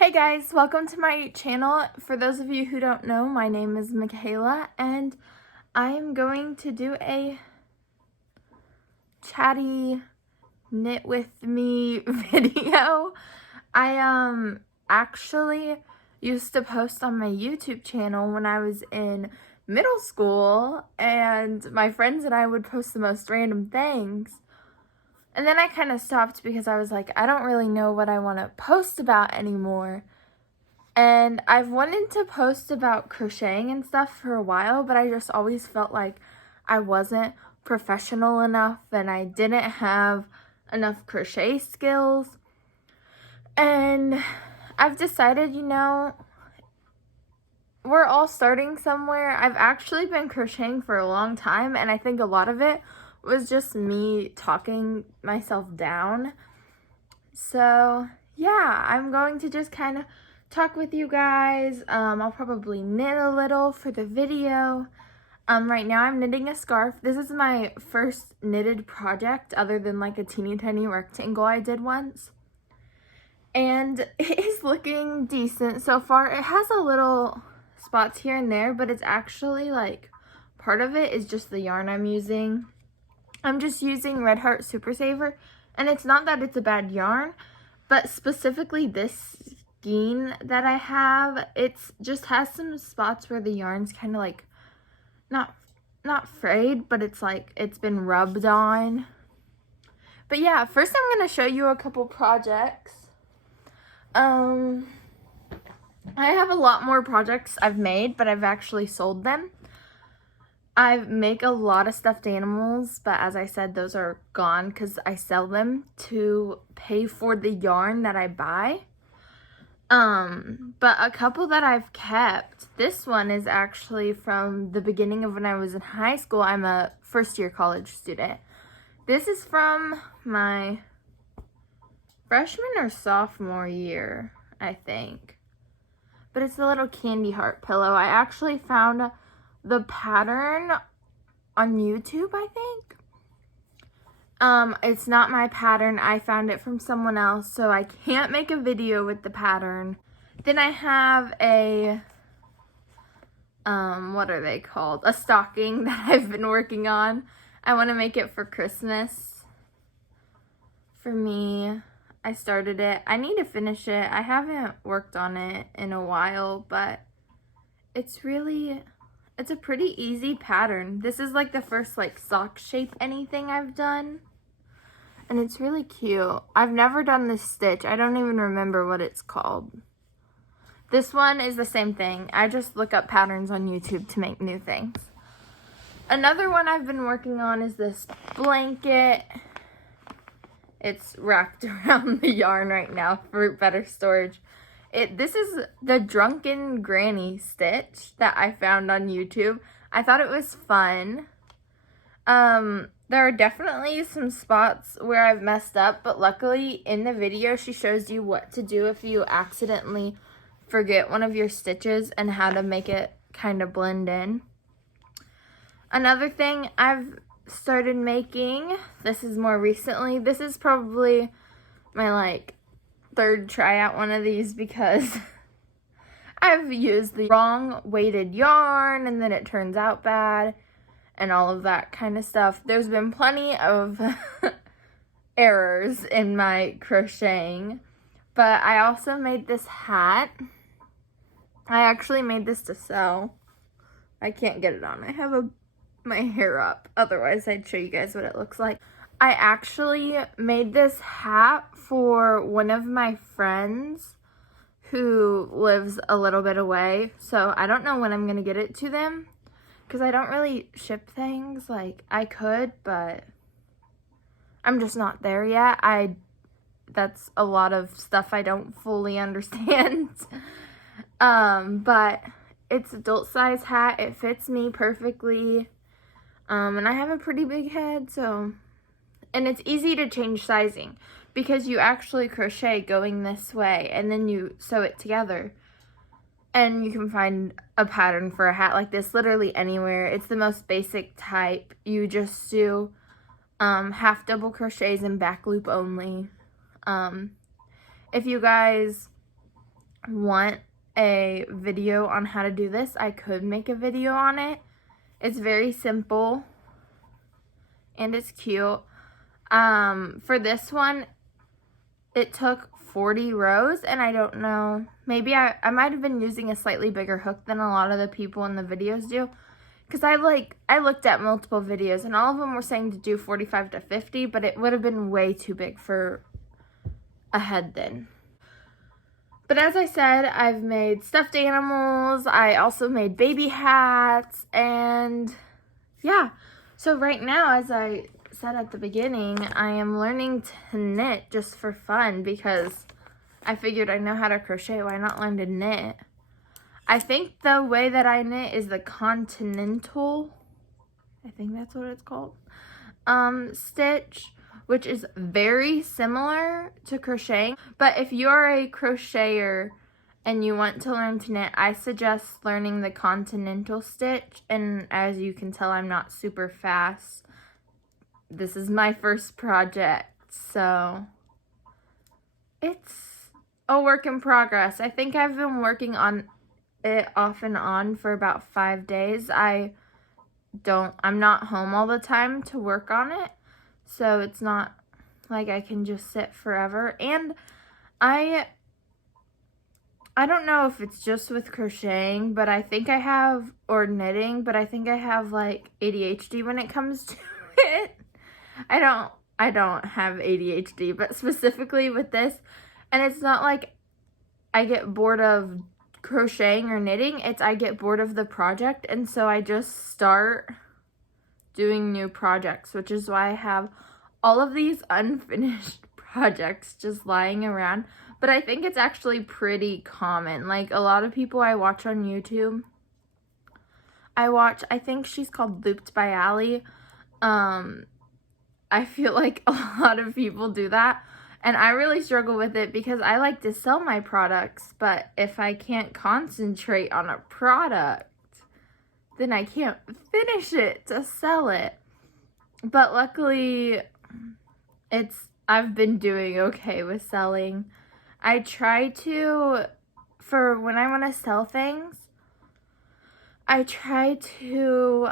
Hey guys, welcome to my channel. For those of you who don't know, my name is Michaela and I am going to do a chatty knit with me video. I actually used to post on my YouTube channel when I was in middle school, and my friends and I would post the most random things. And then I kind of stopped because I was like, I don't really know what I want to post about anymore. And I've wanted to post about crocheting and stuff for a while, but I just always felt like I wasn't professional enough and I didn't have enough crochet skills. And I've decided, we're all starting somewhere. I've actually been crocheting for a long time, and I think a lot of it was just me talking myself down. So yeah, I'm going to just kind of talk with you guys. I'll probably knit a little for the video. Right now I'm knitting a scarf. This is my first knitted project other than like a teeny tiny rectangle I did once. And it is looking decent so far. It has a little spots here and there, but it's actually like part of it is just the yarn I'm using. I'm just using Red Heart Super Saver, and it's not that it's a bad yarn, but specifically this skein that I have, it's just has some spots where the yarn's kind of like not frayed, but it's like it's been rubbed on. But yeah, first I'm going to show you a couple projects. I have a lot more projects I've made, but I've actually sold them. I make a lot of stuffed animals, but as I said, those are gone because I sell them to pay for the yarn that I buy. But a couple that I've kept, this one is actually from the beginning of when I was in high school. I'm a first-year college student. This is from my freshman or sophomore year, I think. But it's a little candy heart pillow. I actually found the pattern on YouTube, I think. It's not my pattern. I found it from someone else, so I can't make a video with the pattern. Then I have a, what are they called? A stocking that I've been working on. I want to make it for Christmas. For me, I started it. I need to finish it. I haven't worked on it in a while, but it's a pretty easy pattern. This is like the first like sock shape anything I've done. And it's really cute. I've never done this stitch. I don't even remember what it's called. This one is the same thing. I just look up patterns on YouTube to make new things. Another one I've been working on is this blanket. It's wrapped around the yarn right now for better storage. This is the Drunken Granny stitch that I found on YouTube. I thought it was fun. There are definitely some spots where I've messed up, but luckily in the video she shows you what to do if you accidentally forget one of your stitches and how to make it kind of blend in. Another thing I've started making, this is more recently, this is probably my like third try out one of these because I've used the wrong weighted yarn and then it turns out bad and all of that kind of stuff. There's been plenty of errors in my crocheting, but I also made this hat. I actually made this to sell. I can't get it on. I have my hair up, otherwise I'd show you guys what it looks like. I actually made this hat for one of my friends who lives a little bit away, so I don't know when I'm gonna get it to them because I don't really ship things. Like, I could, but I'm just not there yet. That's a lot of stuff I don't fully understand. But it's adult size hat. It fits me perfectly. And I have a pretty big head, so, and it's easy to change sizing because you actually crochet going this way and then you sew it together. And you can find a pattern for a hat like this literally anywhere. It's the most basic type. You just do half double crochets and back loop only. If you guys want a video on how to do this, I could make a video on it. It's very simple and it's cute. For this one, it took 40 rows, and I don't know, maybe I might have been using a slightly bigger hook than a lot of the people in the videos do, because I looked at multiple videos and all of them were saying to do 45 to 50, but it would have been way too big for a head then. But as I said, I've made stuffed animals, I also made baby hats, and yeah. So right now, as I said at the beginning, I am learning to knit just for fun because I figured I know how to crochet. Why not learn to knit? I think the way that I knit is the continental, I think that's what it's called, stitch, which is very similar to crocheting. But if you're a crocheter and you want to learn to knit, I suggest learning the continental stitch. And as you can tell, I'm not super fast. This is my first project, so it's a work in progress. I think I've been working on it off and on for about 5 days. I'm not home all the time to work on it, so it's not like I can just sit forever. And I don't know if it's just with crocheting, but I think I have, or knitting, but I think I have like ADHD when it comes to it. I don't have ADHD, but specifically with this, and it's not like I get bored of crocheting or knitting, it's I get bored of the project, and so I just start doing new projects, which is why I have all of these unfinished projects just lying around. But I think it's actually pretty common. Like, a lot of people I watch on YouTube, I think she's called Looped by Allie. I feel like a lot of people do that, and I really struggle with it because I like to sell my products, but if I can't concentrate on a product, then I can't finish it to sell it. But luckily, I've been doing okay with selling. I try to, for when I want to sell things, I try to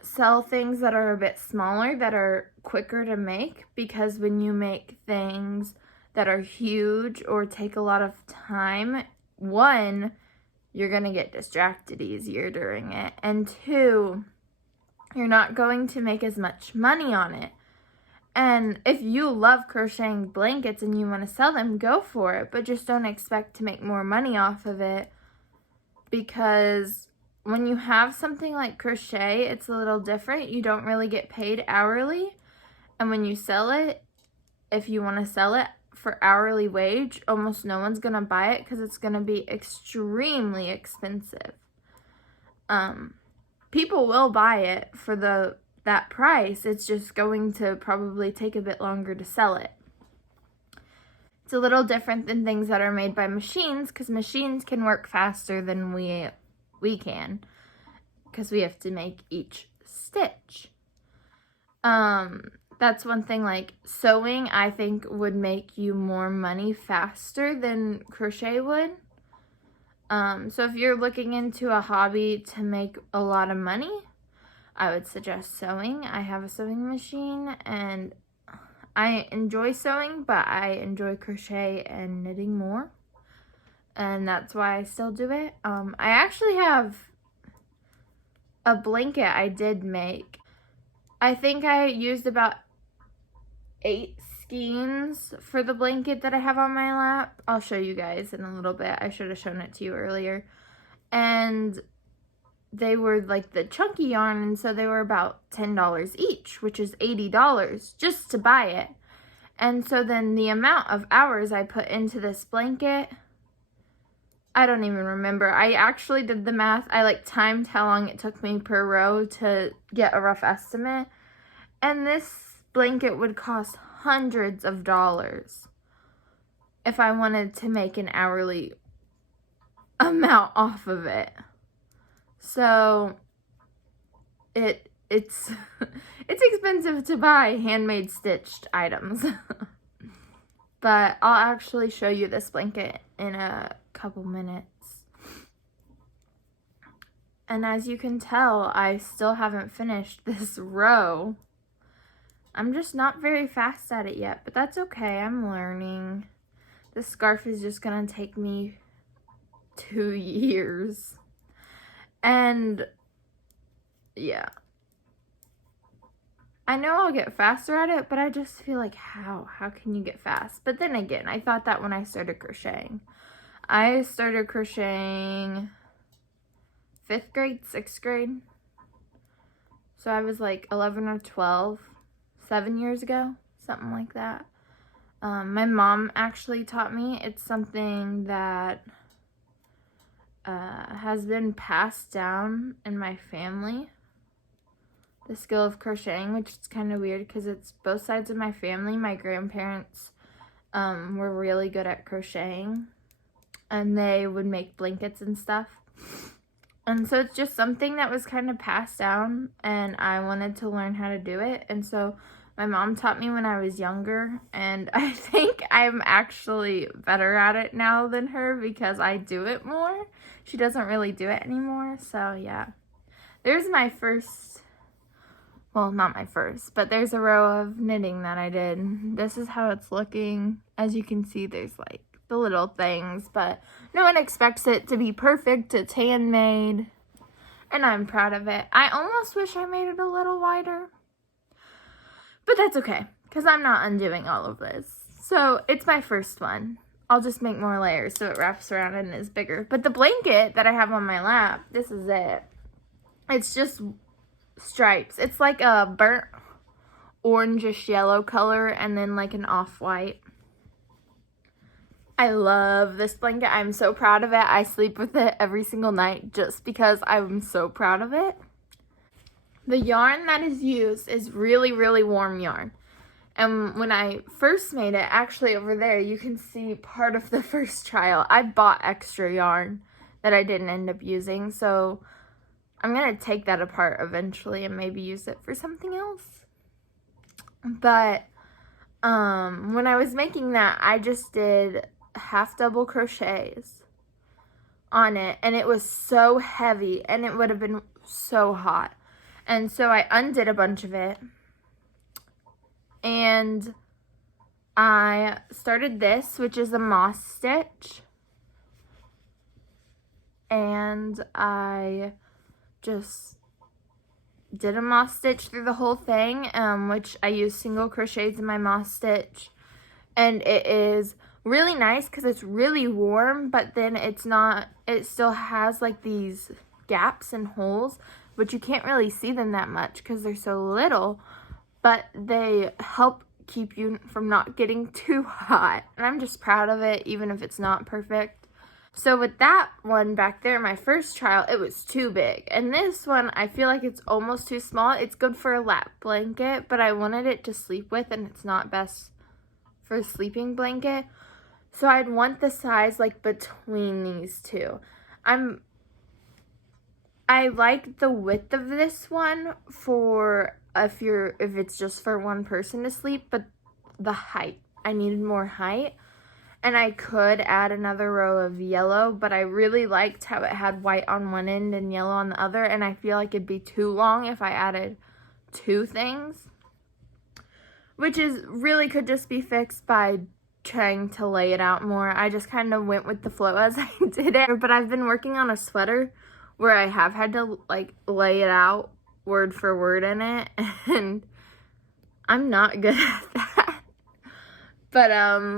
sell things that are a bit smaller, that are quicker to make, because when you make things that are huge or take a lot of time, one, you're going to get distracted easier during it, and two, you're not going to make as much money on it. And if you love crocheting blankets and you want to sell them, go for it, but just don't expect to make more money off of it, because when you have something like crochet, it's a little different. You don't really get paid hourly, and when you sell it, if you want to sell it for hourly wage, almost no one's going to buy it because it's going to be extremely expensive. People will buy it for that price. It's just going to probably take a bit longer to sell it. It's a little different than things that are made by machines, because machines can work faster than we can, because we have to make each stitch. That's one thing. Like, sewing, I think, would make you more money faster than crochet would. So if you're looking into a hobby to make a lot of money, I would suggest sewing. I have a sewing machine, and I enjoy sewing, but I enjoy crochet and knitting more, and that's why I still do it. I actually have a blanket I did make. I think I used about 8 skeins for the blanket that I have on my lap. I'll show you guys in a little bit. I should have shown it to you earlier. And they were like the chunky yarn, and so they were about $10 each, which is $80 just to buy it. And so then the amount of hours I put into this blanket, I don't even remember. I actually did the math. I like timed how long it took me per row to get a rough estimate. And this blanket would cost hundreds of dollars if I wanted to make an hourly amount off of it. So it's it's expensive to buy handmade stitched items. But I'll actually show you this blanket in a couple minutes. And as you can tell, I still haven't finished this row. I'm just not very fast at it yet, but that's okay. I'm learning. This scarf is just gonna take me 2 years. And yeah. I know I'll get faster at it, but I just feel like how can you get fast? But then again, I thought that when I started crocheting. I started crocheting 5th grade, 6th grade. So I was like 11 or 12, 7 years ago, something like that. My mom actually taught me. It's something that has been passed down in my family. The skill of crocheting, which is kind of weird because it's both sides of my family. My grandparents were really good at crocheting, and they would make blankets and stuff. And so it's just something that was kind of passed down, and I wanted to learn how to do it. And so my mom taught me when I was younger, and I think I'm actually better at it now than her because I do it more. She doesn't really do it anymore, so yeah. There's my first, well, not my first, but there's a row of knitting that I did. This is how it's looking. As you can see, there's like the little things, but no one expects it to be perfect. It's handmade, and I'm proud of it. I almost wish I made it a little wider, but that's okay, because I'm not undoing all of this. So it's my first one. I'll just make more layers so it wraps around and is bigger. But the blanket that I have on my lap, this is it. It's just stripes. It's like a burnt orangish yellow color and then like an off-white. I love this blanket. I'm so proud of it. I sleep with it every single night just because I'm so proud of it. The yarn that is used is really, really warm yarn. And when I first made it, actually over there, you can see part of the first trial. I bought extra yarn that I didn't end up using. So I'm going to take that apart eventually and maybe use it for something else. But when I was making that, I just did half double crochets on it. And it was so heavy and it would have been so hot. And so I undid a bunch of it. And I started this, which is a moss stitch. And I just did a moss stitch through the whole thing, which I use single crochets in my moss stitch. And it is really nice because it's really warm, but then it's not, it still has like these gaps and holes, but you can't really see them that much because they're so little. But they help keep you from not getting too hot. And I'm just proud of it, even if it's not perfect. So with that one back there, my first trial, it was too big. And this one, I feel like it's almost too small. It's good for a lap blanket, but I wanted it to sleep with, and it's not best for a sleeping blanket. So I'd want the size like between these two. I like the width of this one for if it's just for one person to sleep, but the height, I needed more height. And I could add another row of yellow, but I really liked how it had white on one end and yellow on the other, and I feel like it'd be too long if I added 2 things, which is really could just be fixed by trying to lay it out more. I just kind of went with the flow as I did it. But I've been working on a sweater where I have had to like lay it out word for word in it, and I'm not good at that. But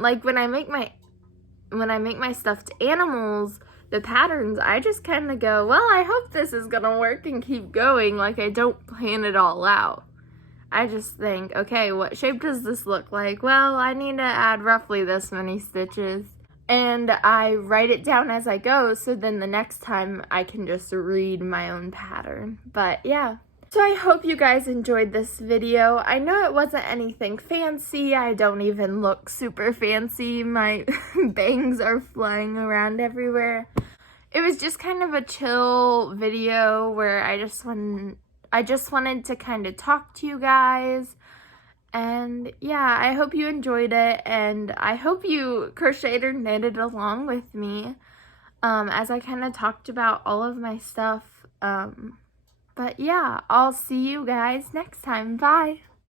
like when I make my stuffed animals, the patterns, I just kind of go, well, I hope this is gonna work, and keep going. Like, I don't plan it all out. I just think, okay, what shape does this look like? Well, I need to add roughly this many stitches. And I write it down as I go, so then the next time I can just read my own pattern. But yeah. So I hope you guys enjoyed this video. I know it wasn't anything fancy. I don't even look super fancy. My bangs are flying around everywhere. It was just kind of a chill video where I just wanted to kind of talk to you guys And yeah, I hope you enjoyed it, and I hope you crocheted or knitted along with me as I kind of talked about all of my stuff. But yeah, I'll see you guys next time. Bye!